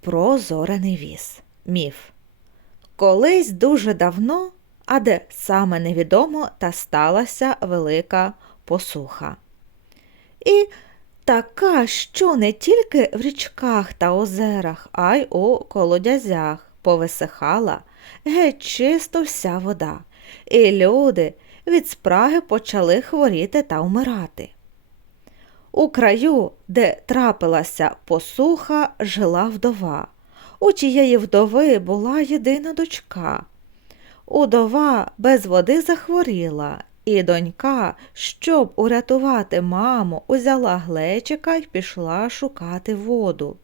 Про зорений віз. Міф. Колись дуже давно, а де саме невідомо, та сталася велика посуха. І така, що не тільки в річках та озерах, а й у колодязях повисихала геть чисто вся вода, і люди від спраги почали хворіти та вмирати. У краю, де трапилася посуха, жила вдова. У тієї вдови була єдина дочка. Удова без води захворіла, і донька, щоб урятувати маму, узяла глечика й пішла шукати воду.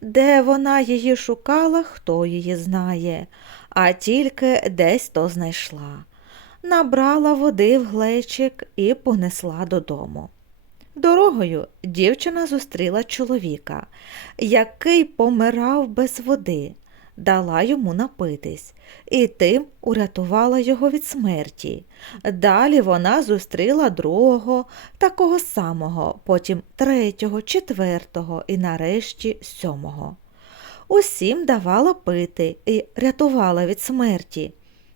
Де вона її шукала, хто її знає, а тільки десь то знайшла. Набрала води в глечик і понесла додому. Дорогою дівчина зустріла чоловіка, який помирав без води, дала йому напитись, і тим урятувала його від смерті. Далі вона зустріла другого, такого самого, потім третього, четвертого і нарешті сьомого. Усім давала пити і рятувала від смерті.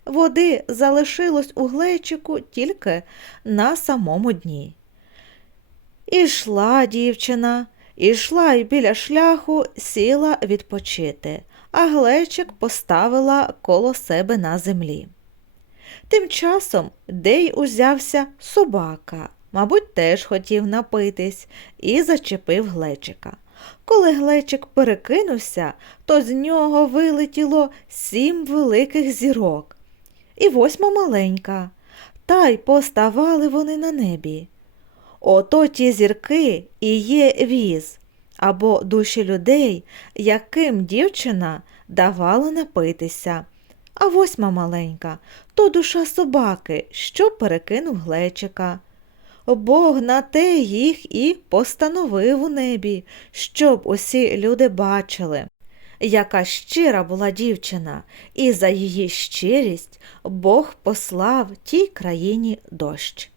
Води залишилось у глечику тільки на самому дні. Ішла дівчина, ішла й біля шляху сіла відпочити, а глечик поставила коло себе на землі. Тим часом дей узявся собака, мабуть, теж хотів напитись, і зачепив глечика. Коли глечик перекинувся, то з нього вилетіло сім великих зірок і восьма маленька, та й поставали вони на небі. Ото ті зірки і є віз, або душі людей, яким дівчина давала напитися. А восьма маленька то душа собаки, що перекинув глечика. Бог на те їх і постановив у небі, щоб усі люди бачили, яка щира була дівчина, і за її щирість Бог послав тій країні дощ.